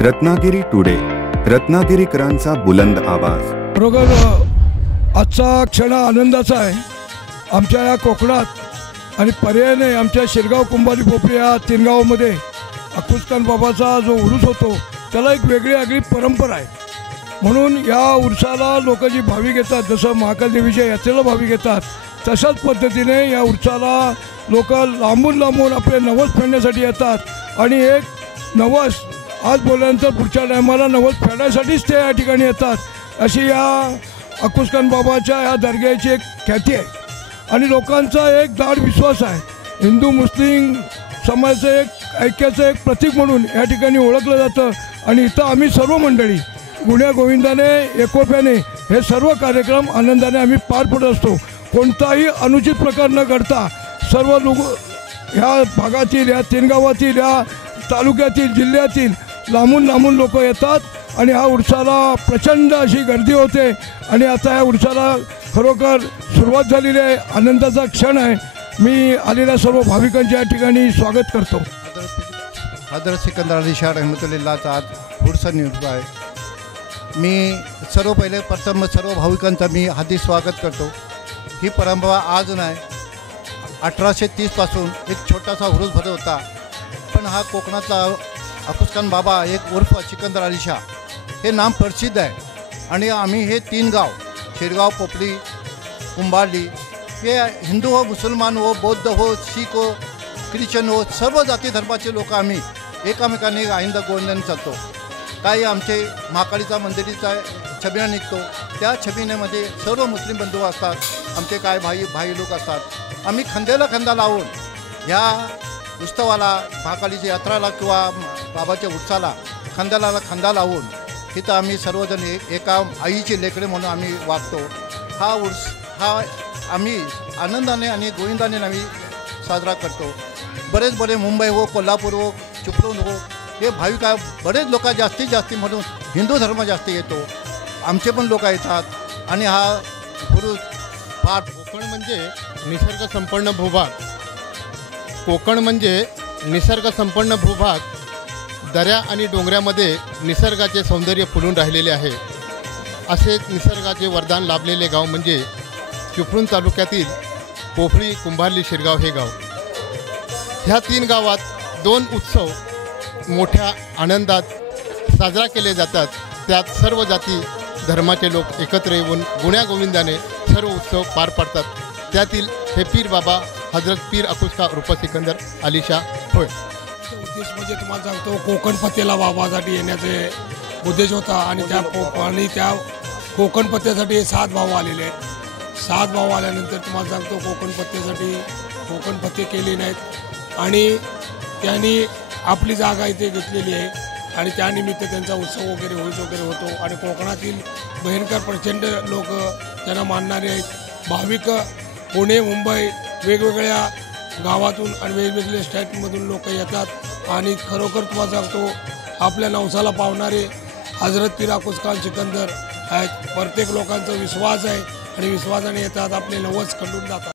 Ratnagiri today, रत्नागिरीकरांचा बुलंद आवाज। बरोबर, आजचा क्षण आनंदाचा आहे आमच्या या कोकणात आणि पर्यायाने आमच्या शिरगाव कुंभारली पोपरी या 3 गावामध्ये अक्कुसखान बाबाचा जो उरूस होतो त्याला एक वेगळी आगळी परंपरा आहे। म्हणून या उरसाला लोक जी भाविक येतात, जसं महाकाल देवीच्या यात्रेला भाविक येतात तशाच पद्धतीने या उरसाला लोक लांबून लांबून आपले नवस फेडण्यासाठी येतात आणि एक नवस आज बोलल्यानंतर पुढच्या टायमाला नवस फेडण्यासाठीच ते या ठिकाणी येतात, अशी या अक्कुसखान बाबाच्या या दर्ग्याची एक ख्याती आहे आणि लोकांचा एक दाट विश्वास आहे। हिंदू मुस्लिम समाजाचं एक ऐक्याचं एक प्रतीक म्हणून या ठिकाणी ओळखलं जातं आणि इथं आम्ही सर्व मंडळी गुण्या गोविंदाने एकोप्याने हे सर्व कार्यक्रम आनंदाने आम्ही पार पडत असतो। कोणताही अनुचित प्रकार न घडता सर्व लोक ह्या भागातील, या 3 गावातील, या तालुक्यातील, जिल्ह्यातील लांबून लांबून लोक येतात आणि हा उरसाला प्रचंड अशी गर्दी होते आणि आता या उरसाला खरोखर सुरुवात झालेली आहे। आनंदाचा क्षण आहे। मी आलेल्या सर्व भाविकांचे या ठिकाणी स्वागत करतो। हजरत सिकंदर अली शाह रहमतुल्लाहचा आज उर्स निमित्त आहे। मी प्रथम सर्व भाविकांचा मी हार्दिक स्वागत करतो। ही परंपरा आज नाही, 1830 पासून एक छोटासा उरूस भरत होता, पण हा कोकणातला अक्कुसखान बाबा एक उर्फ सिकंदर अली शाह हे नाम प्रसिद्ध आहे आणि आम्ही हे 3 गाव शिरगाव, पोपली, कुंभारली हे हिंदू हो, मुसलमान हो, बौद्ध हो, शीख हो, ख्रिश्चन हो, सर्व जाती धर्माचे लोक आम्ही एकामेकांनी आहिंदा गोंधळून चालतो। काही आमचे महाकालीचा मंदिरीचा छबिना निघतो, त्या छबिनेमध्ये सर्व मुस्लिम बंधू असतात, आमचे काय भाई लोक असतात। आम्ही खांद्याला खांदा लावून ह्या उत्सवाला, महाकालीच्या यात्राला किंवा बाबाच्या उत्सवाला खांद्याला खांदा लावून तिथं आम्ही सर्वजण एका आईची लेकरे म्हणून आम्ही वागतो। हा उर्स हा आम्ही आनंदाने आणि गोविंदाने आम्ही साजरा करतो। बरे मुंबई हो, कोल्हापूर हो, चिपळूण हो, हे भाविक बरेच लोक जास्तीत जास्त म्हणून हिंदू धर्म जास्त येतो, आमचे पण लोक येतात आणि हा उरूस फार कोकण म्हणजे निसर्ग संपन्न भूभाग। कोकण म्हणजे निसर्ग संपन्न भूभाग। दऱ्या आणि डोंगरामध्ये निसर्गाचे सौंदर्य फुलून राहिलेले आहे। असे निसर्गाचे वरदान लाभलेले गाव म्हणजे चिपळूण तालुक्यातील पोफळी, कुंभारली, शिरगाव हे गाव। ह्या 3 गावात 2 उत्सव मोठ्या आनंदात साजरा केले जातात। त्यात सर्व जाती धर्माचे लोक एकत्र येऊन गुण्या गोविंदाने सर्व उत्सव पार पाडतात। त्यातील हे पीर बाबा हजरत पीर अक्कुसखान उर्फ सिकंदर अली शाह होय। उद्देश म्हणजे तुम्हाला सांगतो, कोकण पत्तेला बाबासाठी येण्याचे उद्देश होता आणि त्या कोकण पत्त्यासाठी 7 भाऊ आलेले आहेत। 7 भाऊ आल्यानंतर तुम्हाला सांगतो कोकण पत्त्यासाठी कोकण पत्ते केले नाहीत आणि त्यांनी आपली जागा इथे घेतलेली आहे आणि त्यानिमित्त त्यांचा उत्सव वगैरे होतो आणि कोकणातील भयंकर प्रचंड लोक त्यांना मानणारे आहेत। भाविक पुणे, मुंबई वेगवेगळ्या गावातून आणि वेगवेगळ्या स्टेटमधून लोक येतात आणि खरोखर तुम्हाला सांगतो आपल्या नवसाला पावणारे हजरत पीर अक्कुसखान सिकंदर आहेत। प्रत्येक लोकांचा विश्वास आहे आणि विश्वासाने येतात, आपले नवस खंडून जातात।